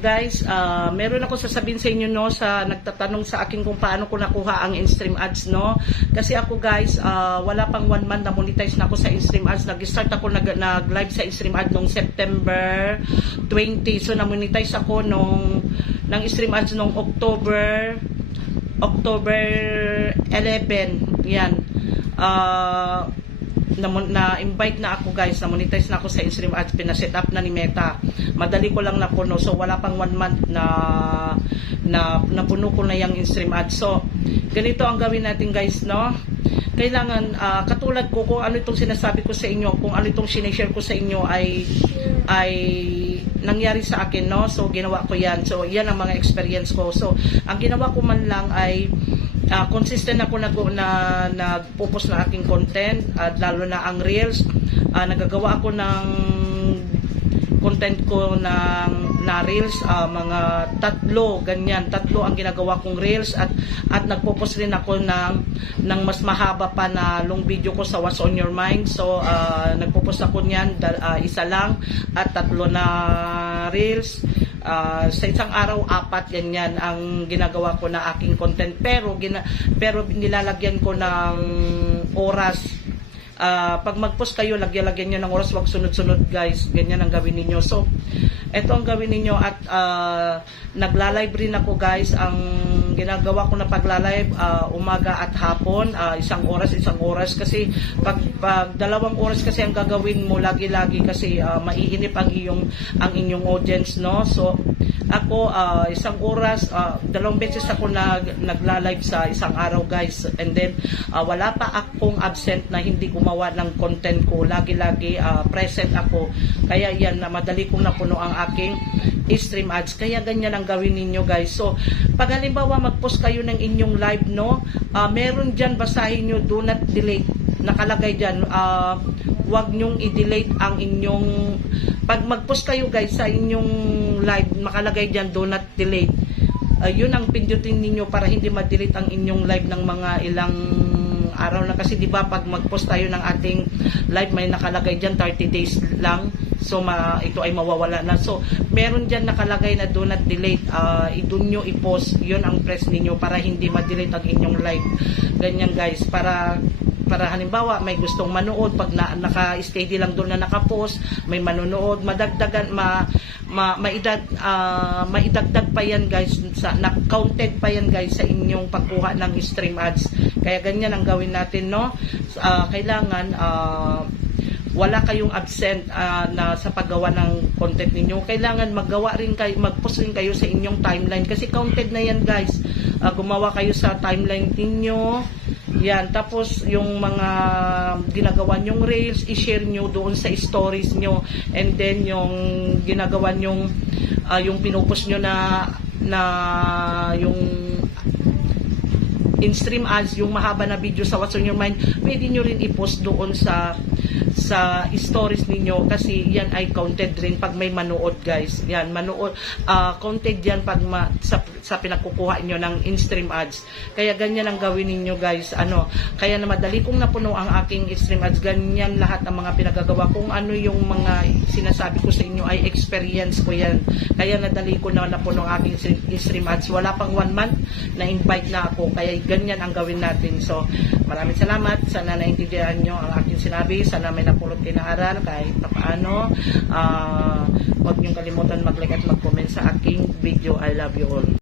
Guys, meron ako sasabihin sa inyo no sa nagtatanong sa akin kung paano ko nakuha ang in-stream ads no. Kasi ako guys, wala pang 1 month na monetize na ako sa in-stream ads. Nag-start ako nag-live sa in-stream ads noong September 20. So na-monetize ako ng in-stream ads noong October 11. Yan. Na-invite na ako guys, na-monetize na ako sa in-stream ads, pina-set up na ni Meta. Madali ko lang napuno, so wala pang 1 month na napuno ko na yung in-stream ads. So, ganito ang gawin natin guys, no? Kailangan, katulad ko, kung ano itong sinasabi ko sa inyo, kung ano itong sinishare ko sa inyo ay nangyari sa akin, no? So, ginawa ko yan. So, yan ang mga experience ko. So, ang ginawa ko man lang ay consistent ako nagpo-post na aking content at lalo na ang reels. Nagagawa ako ng content ko na reels, mga 3 ang ginagawa kong reels at nagpo-post rin ako ng mas mahaba pa na long video ko sa What's on Your Mind. So nagpo-post ako niyan, isa lang at 3 na reels. Sa isang araw 4 ganyan ang ginagawa ko na aking content, pero nilalagyan ko ng oras. Pag mag-post kayo, lagyan nyo ng oras, wag sunod-sunod guys, ganyan ang gawin ninyo. So eto ang gawin ninyo at nagla-live rin ako guys. Ang ginagawa ko na pagla-live umaga at hapon, isang oras kasi pag 2 oras kasi ang gagawin mo lagi-lagi kasi maiinip ang inyong audience, no? So ako 1 oras, 2 beses ako nagla-live sa isang araw guys, and then wala pa akong absent na hindi gumawa ng content ko, lagi-lagi present ako. Kaya yan, na madali kong napuno ang aking stream ads. Kaya ganyan ang gawin ninyo guys. So pag halimbawa mag-post kayo ng inyong live, no, meron dyan, basahin nyo, do not delete, nakalagay dyan. Huwag nyong i-delete ang inyong, pag mag-post kayo guys sa inyong live, makalagay dyan, do not delete. Yun ang pindutin ninyo para hindi ma-delete ang inyong live ng mga ilang araw na, kasi di ba pag mag-post tayo ng ating live, may nakalagay dyan 30 days lang. So ito ay mawawala na. So meron dyan nakalagay na do not delete, doon nyo i-post, yun ang press ninyo para hindi ma-delete ang inyong live. Ganyan guys, para halimbawa may gustong manood, pag naka-steady lang doon na naka-post, may manonood, madagdagan, maidagdag pa yan guys, na-counted pa yan guys sa inyong pagkuha ng stream ads. Kaya ganyan ang gawin natin, no? Kailangan wala kayong absent na sa paggawa ng content ninyo. Kailangan mag-post rin kayo sa inyong timeline kasi counted na yan guys. Gumawa kayo sa timeline ninyo. Yan, tapos yung mga ginagawa nyong reels, i-share nyo doon sa stories nyo, and then yung ginagawa nyong yung pinupost nyo na yung in-stream ads, yung mahaba na video sa What's on Your Mind, pwede nyo rin i-post doon sa stories ninyo kasi yan ay counted rin pag may manood guys. Yan, manood, counted yan pag sa pinagkukuha nyo ng in-stream ads. Kaya ganyan ang gawin ninyo guys. Kaya na madali kong napuno ang aking in-stream ads. Ganyan lahat ang mga pinagagawa. Kung ano yung mga sinasabi ko sa inyo ay experience ko yan. Kaya nadali ko na napuno ang aking in-stream ads. Wala pang 1 month na invite na ako. Kaya ganyan ang gawin natin. So maraming salamat. Sana naintindihan nyo ang aking sinabi. Sana may napulot din na aral kahit na paano. Huwag niyong kalimutan mag-like at mag-comment sa aking video. I love you all.